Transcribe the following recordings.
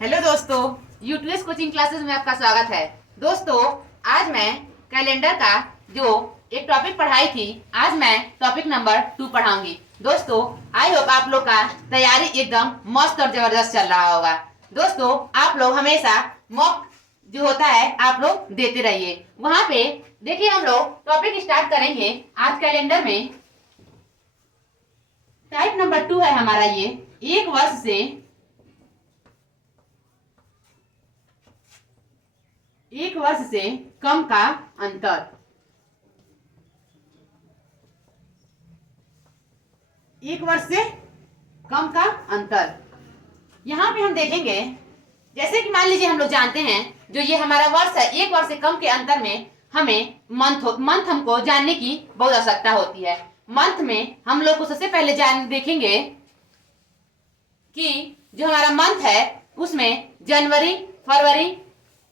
Hello दोस्तों, UTS coaching classes में आपका स्वागत है। दोस्तों, आज मैं कैलेंडर का जो एक टॉपिक पढ़ाई थी, आज मैं टॉपिक नंबर 2 पढ़ाऊंगी। दोस्तों, आई होप आप लोग का तैयारी एकदम मस्त और जबरदस्त चल रहा होगा। दोस्तों, आप लोग हमेशा मॉक जो होता है आप लोग देते रहिए। वहां पे देखिए, हम लोग टॉपिक स्टार्ट करेंगे आज कैलेंडर में। टाइप नंबर 2 है हमारा ये, एक वर्ष से कम का अंतर। एक वर्ष से कम का अंतर यहाँ पे हम देखेंगे। जैसे कि मान लीजिए हम लोग जानते हैं जो ये हमारा वर्ष है, एक वर्ष से कम के अंतर में हमें मंथ हमको जानने की बहुत आवश्यकता होती है। मंथ में हम लोग को सबसे पहले देखेंगे कि जो हमारा मंथ है उसमें जनवरी, फरवरी,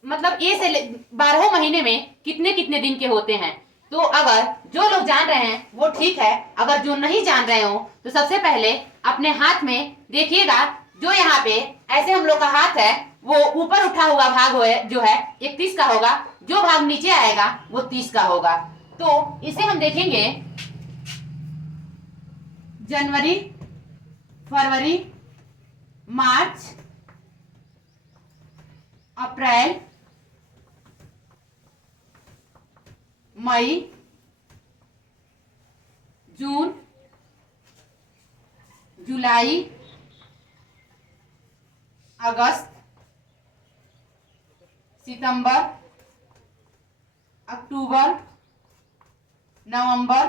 मतलब ये से 12 महीने में कितने कितने दिन के होते हैं। तो अगर जो लोग जान रहे हैं वो ठीक है, अगर जो नहीं जान रहे हो तो सबसे पहले अपने हाथ में देखिएगा। जो यहाँ पे ऐसे हम लोग का हाथ है वो ऊपर उठा हुआ भाग जो है 31 का होगा, जो भाग नीचे आएगा वो 30 का होगा। तो इसे हम देखेंगे जनवरी, फरवरी, मार्च, अप्रैल, मई, जून, जुलाई, अगस्त, सितंबर, अक्टूबर, नवंबर,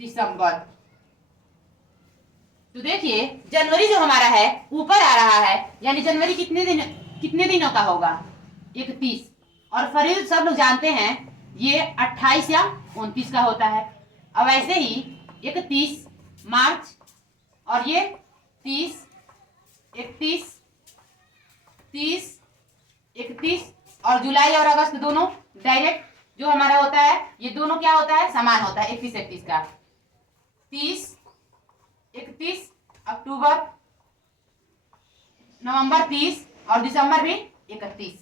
दिसंबर। तो देखिए, जनवरी जो हमारा है ऊपर आ रहा है, यानी जनवरी कितने दिनों का होगा? 31। और फरवरी सब लोग जानते हैं ये 28 या 29 का होता है। अब ऐसे ही 31 मार्च, और ये 30, 31, 30, 31, और जुलाई और अगस्त दोनों डायरेक्ट जो हमारा होता है, ये दोनों क्या होता है? समान होता है 31 का। 30, 31, अक्टूबर, नवंबर 30 और दिसंबर भी 31।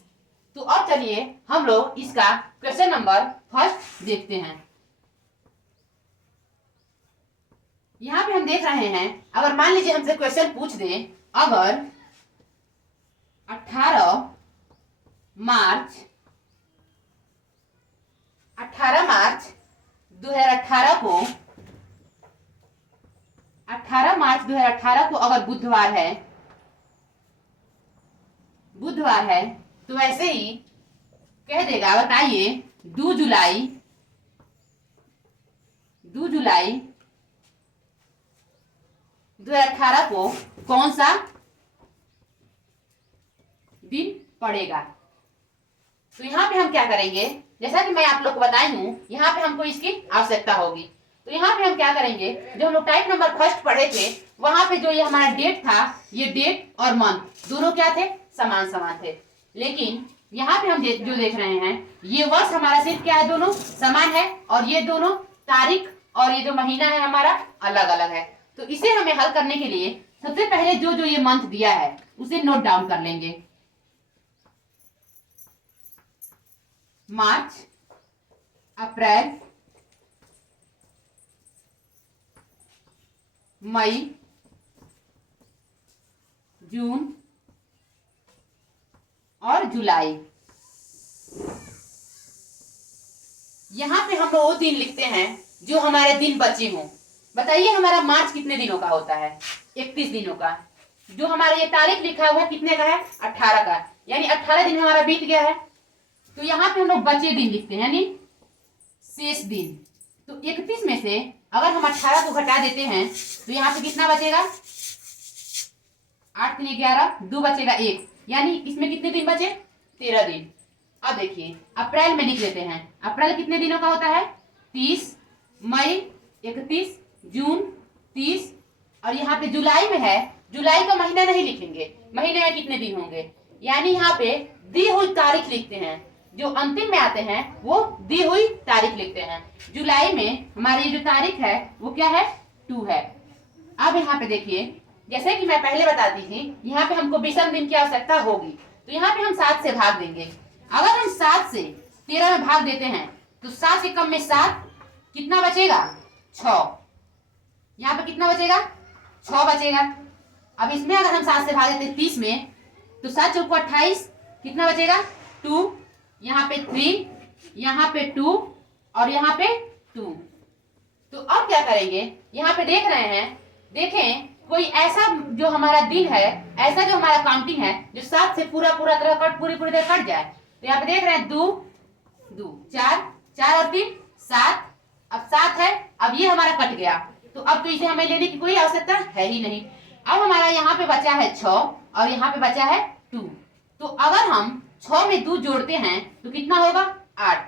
तो अब चलिए हम लोग इसका क्वेश्चन नंबर फर्स्ट देखते हैं। यहाँ पे हम देख रहे हैं, अगर मान लीजिए हमसे क्वेश्चन पूछ दे, अगर 18 मार्च 2018 को अगर बुधवार है तो ऐसे ही कह देगा, बताइए 2 जुलाई 2018 को कौन सा दिन पड़ेगा। तो यहाँ पे हम क्या करेंगे, जैसा कि मैं आप लोग को बताई हूँ, यहाँ पे हमको इसकी आवश्यकता होगी। तो यहाँ पे हम क्या करेंगे, जो हम लोग टाइप नंबर फर्स्ट पढ़े थे वहां पे जो ये हमारा डेट था, ये डेट और मंथ दोनों क्या थे? समान थे। लेकिन यहाँ पे हम जो देख रहे हैं, ये वर्ष हमारा सिर्फ क्या है? दोनों समान है, और ये दोनों तारीख और ये जो महीना है हमारा अलग अलग है। तो इसे हमें हल करने के लिए सबसे पहले जो जो ये मंथ दिया है उसे नोट डाउन कर लेंगे। मार्च, अप्रैल, मई, जून और जुलाई। यहाँ पे हम लोग वो दिन लिखते हैं जो हमारे दिन बचे हों। बताइए हमारा मार्च कितने दिनों का होता है? 31 दिनों का। जो हमारा ये तारीख लिखा है वो कितने का है? 18 का, यानी 18 दिन हमारा बीत गया है। तो यहाँ पे हम लोग बचे दिन लिखते हैं, यानी शेष दिन। तो 31 में से अगर हम 18 को घटा देते हैं तो यहाँ पे कितना बचेगा? 8 3 11, 2 बचेगा 1, यानी इसमें कितने दिन बचे? 13 दिन। अब देखिए अप्रैल में लिख लेते हैं। अप्रैल कितने दिनों का होता है? 30, मई 31, जून 30, और यहाँ पे जुलाई में है। जुलाई का महीना नहीं लिखेंगे, महीने में कितने दिन होंगे, यानी यहाँ पे दी हुई तारीख लिखते हैं। जो अंतिम में आते हैं वो दी हुई तारीख लिखते हैं। जुलाई में हमारी जो तारीख है वो क्या है? 2 है। अब यहाँ पे देखिए जैसे कि मैं पहले बताती थी, यहाँ पे हमको विषम दिन की आवश्यकता होगी, तो यहाँ पे हम 7 से भाग देंगे। अगर हम 7 से 13 में भाग देते हैं तो 7 से कम में 7, कितना बचेगा 6। यहाँ पे कितना बचेगा 6 बचेगा। अब इसमें अगर हम 7 से भाग देते हैं 30 में, तो 7 चौको 28, कितना बचेगा 2, यहाँ पे 3, यहाँ पे 2 और यहाँ पे 2। तो अब क्या करेंगे, यहाँ पे देख रहे हैं, देखें कोई ऐसा जो हमारा दिन है, ऐसा जो हमारा काउंटिंग है जो 7 से पूरी तरह कट जाए। तो यहाँ पे देख रहे हैं 2 2 4 4 और 3 7, अब 7 है, अब ये हमारा कट गया, तो अब तो इसे हमें लेने की कोई आवश्यकता है ही नहीं। अब हमारा यहाँ पे बचा है 6 और यहाँ पे बचा है 2। तो अगर हम 6 में 2 जोड़ते हैं तो कितना होगा 8।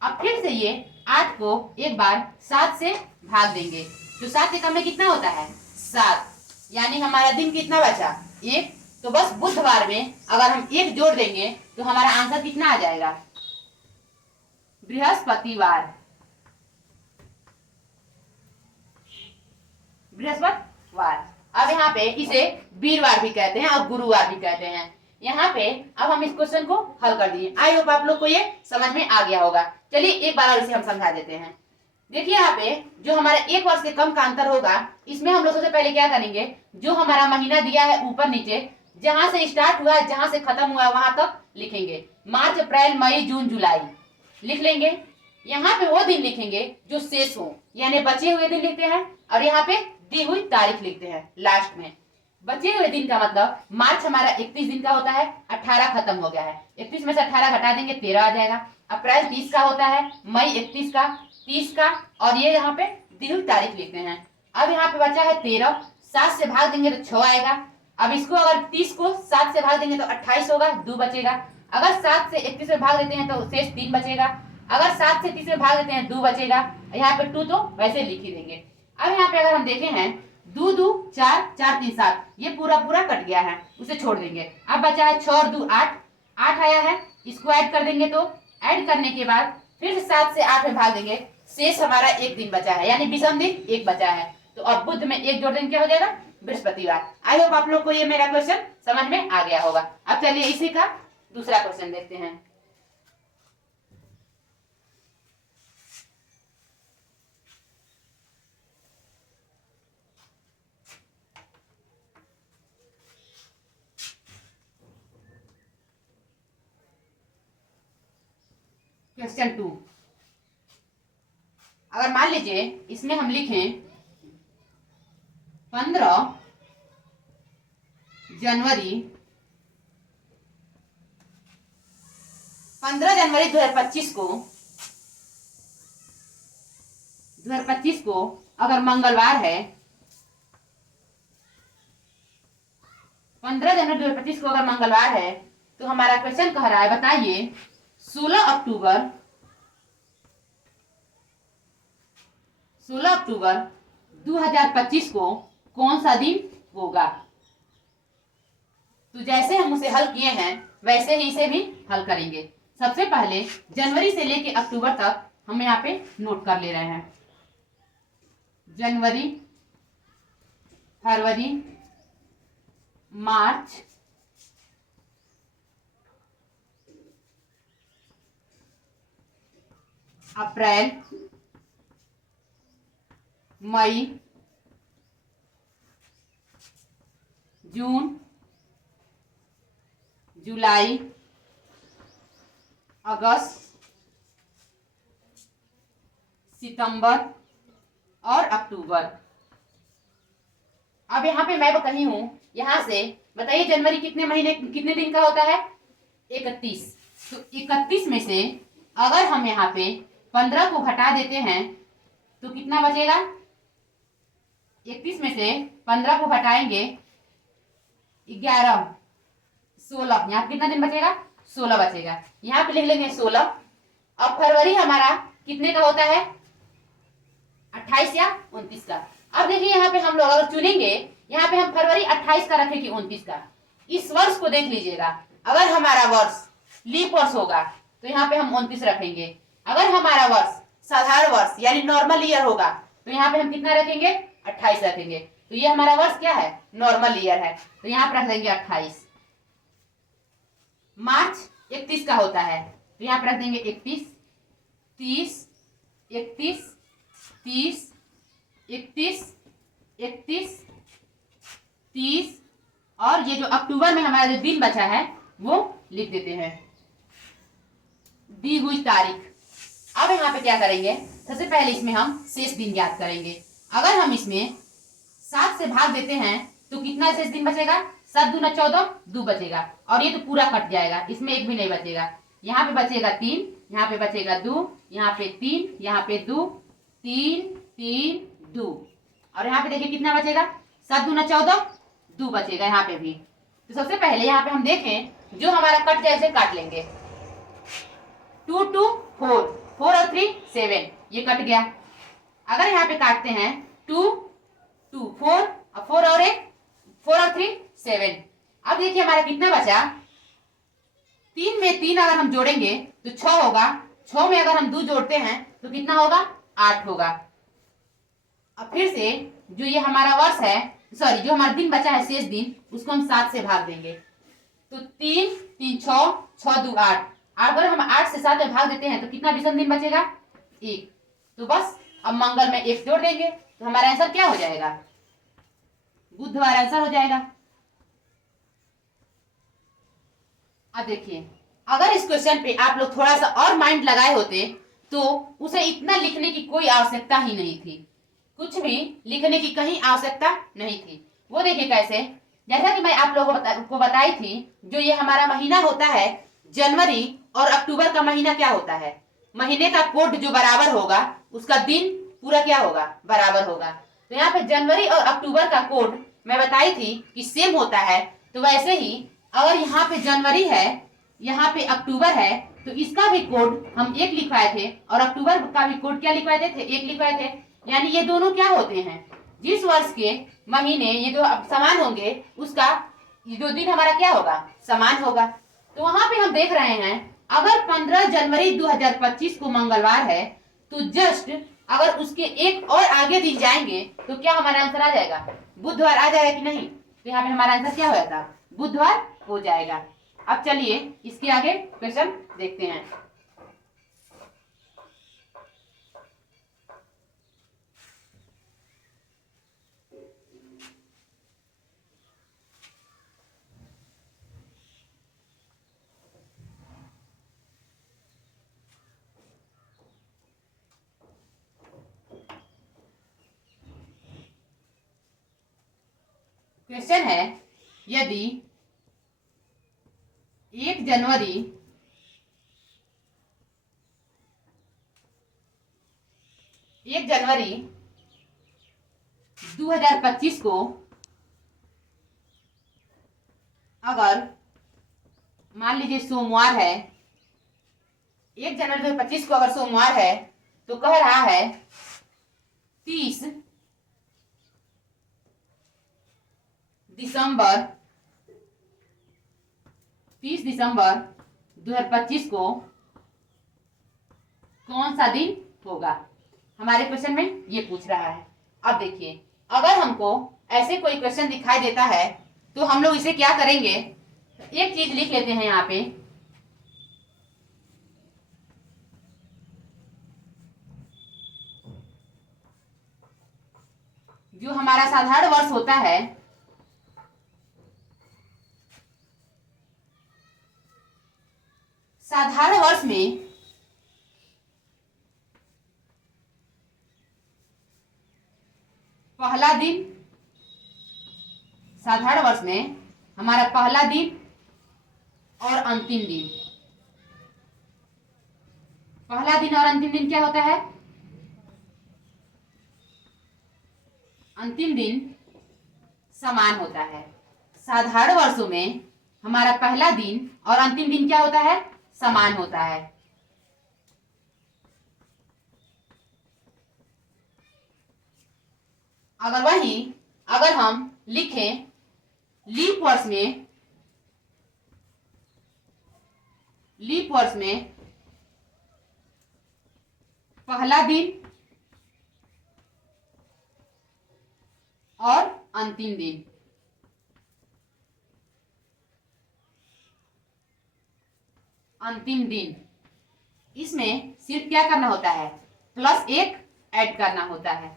अब फिर से ये 8 को एक बार 7 से भाग देंगे, तो 7 से कम में कितना होता है 7, यानी हमारा दिन कितना बचा 1। तो बस बुधवार में अगर हम 1 जोड़ देंगे तो हमारा आंसर कितना आ जाएगा बृहस्पतिवार। बृहस्पतिवार। अब यहाँ पे इसे वीरवार भी कहते हैं और गुरुवार भी कहते हैं। यहाँ पे अब हम इस क्वेश्चन को हल कर दिए। आई होप आप लोग को ये समझ में आ गया होगा। चलिए एक बार और इसे हम समझा देते हैं। देखिए यहाँ पे जो हमारा 1 वर्ष से कम का अंतर होगा, इसमें हम लोग सबसे पहले क्या करेंगे, जो हमारा महीना दिया है ऊपर नीचे, जहां से स्टार्ट हुआ है जहां से खत्म हुआ है वहां तक लिखेंगे। मार्च अप्रैल मई जून जुलाई लिख लेंगे। यहाँ पे वो दिन लिखेंगे जो शेष हो, यानी बचे हुए दिन लिखते हैं, और यहाँ पे दी हुई तारीख लिखते हैं लास्ट में। बचे हुए दिन का मतलब मार्च हमारा 31 दिन का होता है, 18 खत्म हो गया है, 31 में से 18 घटा देंगे 13 आ जाएगा। अप्रैल 30 का होता है, मई 31 का, 30 का, और ये यहाँ पे दी हुई तारीख लिखते हैं। अब यहाँ पे बचा है 13, 7 से भाग देंगे तो 6 आएगा। अब इसको अगर 30 को 7 से भाग देंगे तो 28 होगा, 2 बचेगा। अगर 7 से 31 में भाग देते हैं तो शेष 3 बचेगा। अगर 7 से 30 में भाग देते हैं 2 बचेगा। यहाँ पे 2 तो वैसे लिख ही देंगे। अब यहाँ पे अगर हम देखें हैं 2 2 4 4 3 7, ये पूरा कट गया है, उसे छोड़ देंगे। अब बचा है 6 और 2 8, 8 आया है, इसको ऐड कर देंगे। तो ऐड करने के बाद फिर 7 से 8 में भाग देंगे, शेष हमारा 1 दिन बचा है, यानी विषम दिन 1 बचा है। तो अब बुध में 1 जोड़ देंगे, क्या हो जाएगा बृहस्पतिवार। आई होप आप लोग को ये मेरा क्वेश्चन समझ में आ गया होगा। अब चलिए इसी का दूसरा क्वेश्चन देखते हैं। क्वेश्चन 2, अगर मान लीजिए इसमें हम लिखें 15 जनवरी 2025 को अगर मंगलवार है, 15 जनवरी 2025 को अगर मंगलवार है, तो हमारा क्वेश्चन कह रहा है बताइए 16 अक्टूबर 2025 को कौन सा दिन होगा। तो जैसे हम उसे हल किए हैं वैसे ही इसे भी हल करेंगे। सबसे पहले जनवरी से लेके अक्टूबर तक हम यहाँ पे नोट कर ले रहे हैं। जनवरी, फरवरी, मार्च, अप्रैल, मई, जून, जुलाई, अगस्त, सितंबर और अक्टूबर। अब यहाँ पे मैं कही हूं, यहां से बताइए जनवरी कितने दिन का होता है 31। तो 31 में से अगर हम यहाँ पे 15 को घटा देते हैं तो कितना बचेगा। 31 में से 15 को घटाएंगे 11, 16, यहाँ कितना दिन बचेगा 16 बचेगा। यहाँ पे लिख लेंगे 16। अब फरवरी हमारा कितने का होता है 28 या 29 का। अब देखिए यहाँ पे हम लोग अगर चुनेंगे, यहाँ पे हम फरवरी 28 का रखें कि 29 का। इस वर्ष को देख लीजिएगा, अगर हमारा वर्ष लीप वर्ष होगा तो यहाँ पे हम 29 रखेंगे। अगर हमारा वर्ष साधारण वर्ष यानी नॉर्मल ईयर होगा तो यहाँ पे हम कितना रखेंगे 28 रखेंगे। तो ये हमारा वर्ष क्या है, नॉर्मल ईयर है, तो यहाँ पर रख देंगे 28। मार्च 31 का होता है, तो यहाँ पर रख देंगे 31, 30, 31, 30, 31, 31, 30, और ये जो अक्टूबर में हमारा जो दिन बचा है वो लिख देते हैं, दी हुई तारीख। अब यहाँ पे क्या करेंगे, सबसे पहले इसमें हम शेष दिन ज्ञात करेंगे। अगर हम इसमें 7 से भाग देते हैं तो कितना शेष दिन बचेगा, 7 दूना 14, 2 बचेगा, और ये तो पूरा कट जाएगा, इसमें एक भी नहीं बचेगा। यहाँ पे बचेगा 3, यहाँ पे बचेगा 2, यहाँ पे 3, यहाँ पे 2, 3, 3, 2, और यहाँ पे देखिए कितना बचेगा, 7 दूना 14, 2 बचेगा यहाँ पे भी। तो सबसे पहले यहाँ पे हम देखें जो हमारा कट जाए उसे काट लेंगे। 2 2 4, 4 और 3 7, ये कट गया। अगर यहाँ पे काटते हैं 2 2 4 और 4 और 1, 4 और 3 7। अब देखिए हमारा कितना बचा, 3 में 3 अगर हम जोड़ेंगे तो 6 होगा, 6 में अगर हम 2 जोड़ते हैं तो कितना होगा, 8 होगा। अब फिर से जो ये हमारा वर्ष है, सॉरी जो हमारा दिन बचा है शेष दिन, उसको हम 7 से भाग देंगे, तो 3 3 6, 6 2 8, अगर हम 8 से 7 में भाग देते हैं तो कितना विषम दिन बचेगा, 1। तो बस अब मंगल में 1 जोड़ देंगे तो हमारा आंसर क्या हो जाएगा, बुधवार आंसर हो जाएगा। अब देखिए अगर इस क्वेश्चन पे आप लोग थोड़ा सा और माइंड लगाए होते तो उसे इतना लिखने की कोई आवश्यकता ही नहीं थी, कुछ भी लिखने की कहीं आवश्यकता नहीं थी। वो देखिए कैसे, जैसा कि मैं आप लोगों को बताई थी, जो ये हमारा महीना होता है जनवरी और अक्टूबर का महीना क्या होता है, महीने का कोड जो बराबर होगा उसका दिन पूरा क्या होगा, बराबर होगा। तो यहाँ पे जनवरी और अक्टूबर का कोड मैं बताई थी कि सेम होता है, तो वैसे ही अगर यहाँ पे जनवरी है, यहाँ पे अक्टूबर है, तो इसका भी कोड हम 1 लिखवाए थे और अक्टूबर का भी कोड क्या लिखवाए थे, 1 लिखवाए थे। यानी ये दोनों क्या होते हैं, जिस वर्ष के महीने ये जो समान होंगे उसका ये जो दिन हमारा क्या होगा, समान होगा। तो वहां पे हम देख रहे हैं अगर 15 जनवरी 2025 को मंगलवार है तो जस्ट अगर उसके एक और आगे दिन जाएंगे तो क्या हमारा आंसर आ जाएगा, बुधवार आ जाएगा कि नहीं। तो यहाँ पे हमारा आंसर क्या हो जाता, बुधवार हो जाएगा। अब चलिए इसके आगे क्वेश्चन देखते हैं। क्वेश्चन है, यदि 1 जनवरी 2025 को अगर मान लीजिए सोमवार है, 1 जनवरी 2025 को अगर सोमवार है तो कह रहा है 30 दिसंबर 2025 को कौन सा दिन होगा, हमारे क्वेश्चन में ये पूछ रहा है। अब देखिए अगर हमको ऐसे कोई क्वेश्चन दिखाई देता है तो हम लोग इसे क्या करेंगे, एक चीज लिख लेते हैं यहाँ पे, जो हमारा साधारण वर्ष होता है, साधारण वर्ष में पहला दिन, साधारण वर्ष में हमारा पहला दिन और अंतिम दिन, पहला दिन और अंतिम दिन क्या होता है, अंतिम दिन समान होता है। साधारण वर्षों में हमारा पहला दिन और अंतिम दिन क्या होता है, समान होता है। अगर वही अगर हम लिखें लीप वर्ष में पहला दिन और अंतिम दिन। अंतिम दिन इसमें सिर्फ क्या करना होता है, +1 ऐड करना होता है।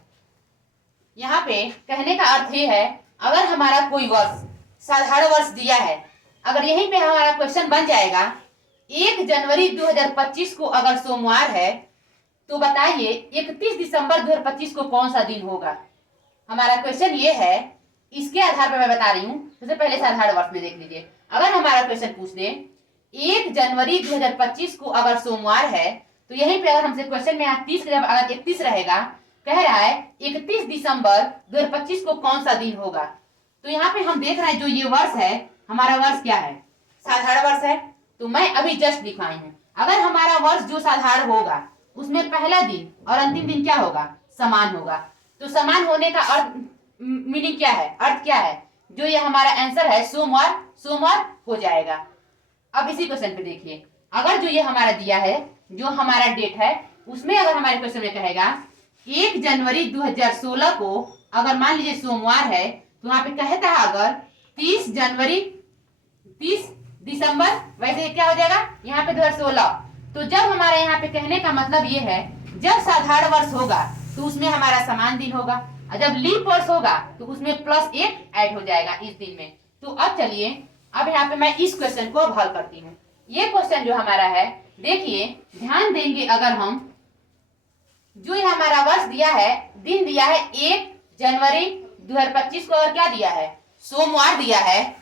यहाँ पे कहने का अर्थ ये है, अगर हमारा कोई वर्ष साधारण वर्ष दिया है, अगर यहीं पे हमारा क्वेश्चन बन जाएगा 1 जनवरी 2025 को अगर सोमवार है, तो बताइए 31 दिसंबर 2025 को कौन सा दिन होगा। हमारा क्वेश्चन ये है, इसके आधार पर मैं बता रही हूँ। सबसे पहले साधारण वर्ष में देख लीजिए, अगर हमारा क्वेश्चन पूछ दे 1 जनवरी 2025 को अगर सोमवार है, तो यहीं पे अगर हमसे क्वेश्चन में यहाँ 30 अगर 31 रहेगा, कह रहा है 31 दिसंबर 2025 को कौन सा दिन होगा। तो यहाँ पे हम देख रहे हैं जो ये वर्ष है, हमारा वर्ष क्या है, साधारण वर्ष है। तो मैं अभी जस्ट दिखाई हूँ, अगर हमारा वर्ष जो साधारण होगा उसमें पहला दिन और अंतिम दिन क्या होगा, समान होगा। तो समान होने का अर्थ मीनिंग क्या है, अर्थ क्या है, जो ये हमारा आंसर है सोमवार, सोमवार हो जाएगा। अब इसी क्वेश्चन पे देखिए, अगर जो ये हमारा दिया है, जो हमारा डेट है, उसमें अगर हमारे क्वेश्चन में कहेगा 1 जनवरी 2016 को अगर मान लीजिए सोमवार है, तो यहाँ पे कहता है अगर 30 दिसंबर, वैसे क्या हो जाएगा यहाँ पे 2016। तो जब हमारा यहाँ पे कहने का मतलब ये है, जब साधारण वर्ष होगा तो उसमें हमारा समान दिन होगा, और जब लीप वर्ष होगा तो उसमें +1 ऐड हो जाएगा इस दिन में। तो अब चलिए, अब यहाँ पे मैं इस क्वेश्चन को हल करती हूँ। ये क्वेश्चन जो हमारा है, देखिए ध्यान देंगे, अगर हम जो ये हमारा वर्ष दिया है, दिन दिया है 1 जनवरी 2025 को, अगर क्या दिया है, सोमवार दिया है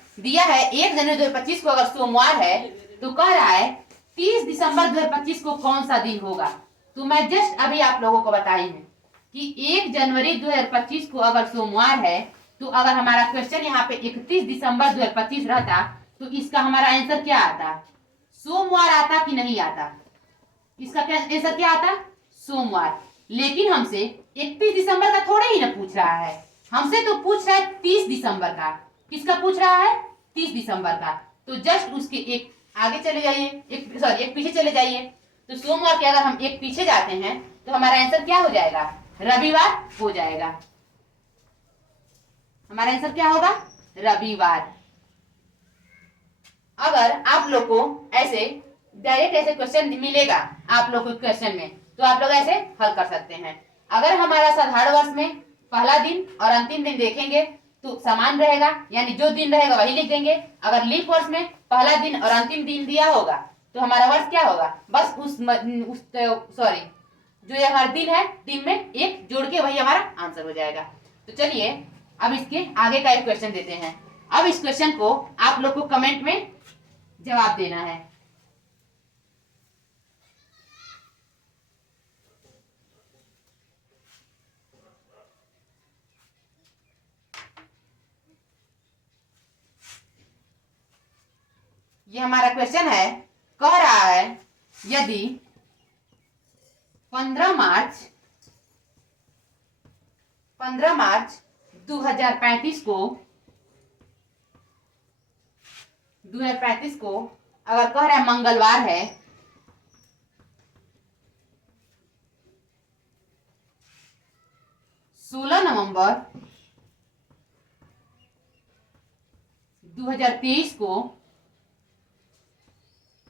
1 जनवरी 2025 को अगर सोमवार है, तो कह रहा है 30 दिसंबर 2025 को कौन सा दिन होगा। तो मैं जस्ट अभी आप लोगों को बताई हूँ कि 1 जनवरी 2025 को अगर सोमवार है, तो अगर हमारा क्वेश्चन यहाँ पे 31 दिसंबर 2025 रहता, तो इसका हमारा आंसर क्या आता, सोमवार आता कि नहीं आता, इसका क्या आंसर क्या आता, सोमवार। लेकिन हमसे 31 दिसंबर का थोड़े ही ना पूछ रहा है, हमसे तो पूछ रहा है 30 दिसंबर का। किसका पूछ रहा है, 30 दिसंबर का। तो जस्ट उसके एक आगे चले जाइए, एक पीछे चले जाइए। तो सोमवार के अगर हम एक पीछे जाते हैं, तो हमारा आंसर क्या हो जाएगा, रविवार हो जाएगा। हमारा आंसर क्या होगा, रविवार। अगर आप लोग को ऐसे डायरेक्ट ऐसे क्वेश्चन मिलेगा आप लोग को क्वेश्चन में, तो आप लोग ऐसे हल कर सकते हैं। अगर हमारा साधारण वर्ष में पहला दिन और अंतिम दिन देखेंगे तो समान रहेगा, यानी जो दिन रहेगा वही लिख देंगे। अगर लीप वर्ष में पहला दिन और अंतिम दिन दिया होगा, तो हमारा वर्ष क्या होगा, बस जो ये हमारा दिन है, दिन में एक जोड़ के वही हमारा आंसर हो जाएगा। तो चलिए अब इसके आगे का एक क्वेश्चन देते हैं। अब इस क्वेश्चन को आप लोग को कमेंट में जवाब देना है। ये हमारा क्वेश्चन है, कह रहा है यदि 15 मार्च 2035 को अगर कह रहा है मंगलवार है, 16 नवंबर 2023 को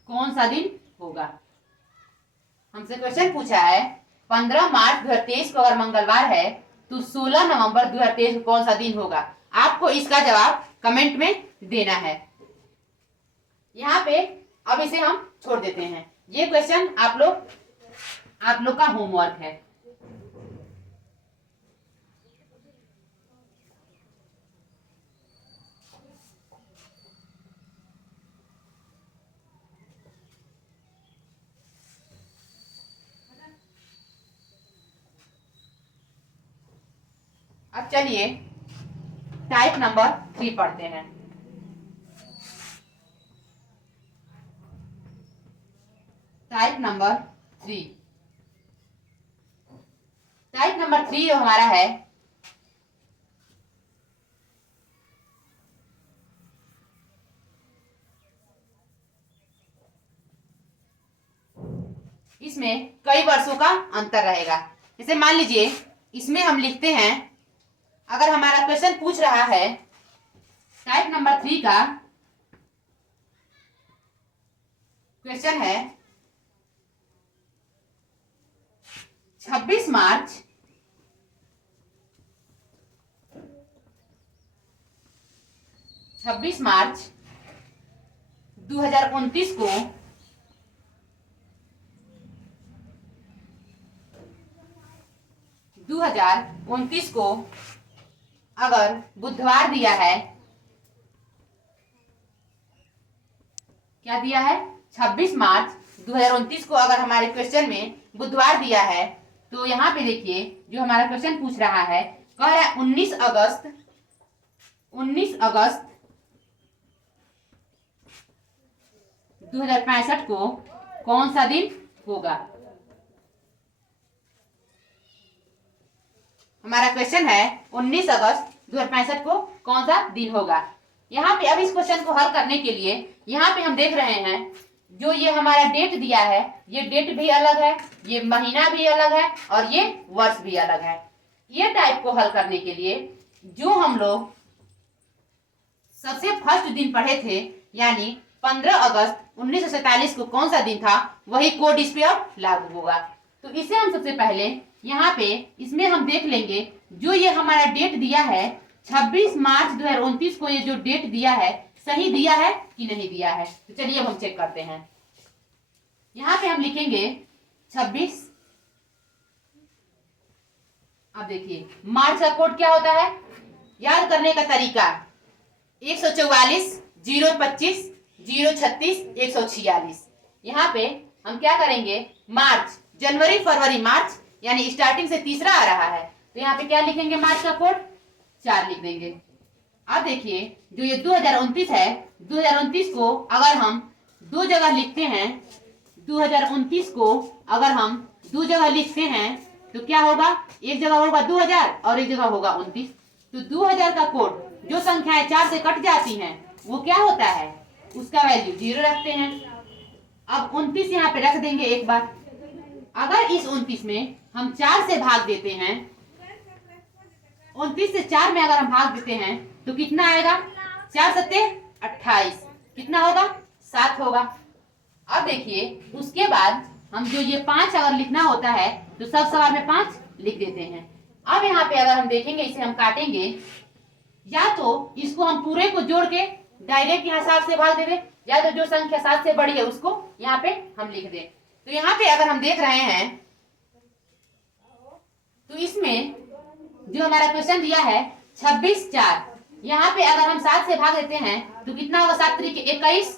कौन सा दिन होगा। हमसे क्वेश्चन पूछा है 15 मार्च 2023 को अगर मंगलवार है, तो 16 नवंबर 2023 को कौन सा दिन होगा। आपको इसका जवाब कमेंट में देना है। यहाँ पे अब इसे हम छोड़ देते हैं। ये क्वेश्चन आप लोग का होमवर्क है। अब चलिए टाइप नंबर 3 पढ़ते हैं। टाइप नंबर 3 जो हमारा है, इसमें कई वर्षों का अंतर रहेगा। जैसे मान लीजिए इसमें हम लिखते हैं अगर हमारा क्वेश्चन पूछ रहा है टाइप नंबर 3 का क्वेश्चन है 26 मार्च 2029 को अगर बुधवार दिया है, क्या दिया है 26 मार्च 2029 को अगर हमारे क्वेश्चन में बुधवार दिया है, तो यहाँ पे देखिए जो हमारा क्वेश्चन पूछ रहा है, कह रहा है 19 अगस्त 2065 को कौन सा दिन होगा। हमारा क्वेश्चन है 19 अगस्त 2065 को कौन सा दिन होगा। यहाँ पे अब इस क्वेश्चन को हल करने के लिए यहाँ पे हम देख रहे हैं जो ये हमारा डेट दिया है, ये डेट भी अलग है, ये महीना भी अलग है और ये वर्ष भी अलग है। ये टाइप को हल करने के लिए जो हम लोग सबसे फर्स्ट दिन पढ़े थे, यानी 15 अगस्त 1947 को कौन सा दिन था, वही कोड इस पे अब लागू होगा। तो इसे हम सबसे पहले यहाँ पे इसमें हम देख लेंगे जो ये हमारा डेट दिया है 26 मार्च 2029 को, ये जो डेट दिया है सही दिया है कि नहीं दिया है। तो चलिए अब हम चेक करते हैं। यहाँ पे हम लिखेंगे 26। अब देखिए मार्च का कोड क्या होता है, याद करने का तरीका 144 025 036 146। यहाँ पे हम क्या करेंगे, मार्च जनवरी फरवरी मार्च यानी स्टार्टिंग से तीसरा आ रहा है, तो यहाँ पे क्या लिखेंगे, मार्च का कोड 4 लिख देंगे। अब देखिए जो ये 2029 है, 2029 को अगर हम दो जगह लिखते हैं, 2029 को अगर हम दो जगह लिखते हैं तो क्या होगा, एक जगह होगा 2000 और एक जगह होगा 29। तो 2000 का कोड जो संख्याएं 4 से कट जाती हैं वो क्या होता है, उसका वैल्यू 0 रखते हैं। अब 29 यहाँ पे रख देंगे एक बार। अगर इस 29 में हम 4 से भाग देते हैं, 29 से 4 में अगर हम भाग देते हैं तो कितना आएगा, 4 सत्ते 28, कितना होगा 7 होगा। अब देखिए उसके बाद हम जो ये 5 अगर लिखना होता है तो सब सवाल में 5 लिख देते हैं। अब यहाँ पे अगर हम देखेंगे, इसे हम काटेंगे, या तो इसको हम पूरे को जोड़ के डायरेक्ट यहाँ 7 से भाग दे दें, या तो जो संख्या 7 से बड़ी है उसको यहाँ पे हम लिख दें। तो यहाँ पे अगर हम देख रहे हैं तो इसमें जो हमारा क्वेश्चन दिया है 26 4, यहाँ पे अगर हम 7 से भाग देते हैं तो कितना होगा, 7 तरीके 21।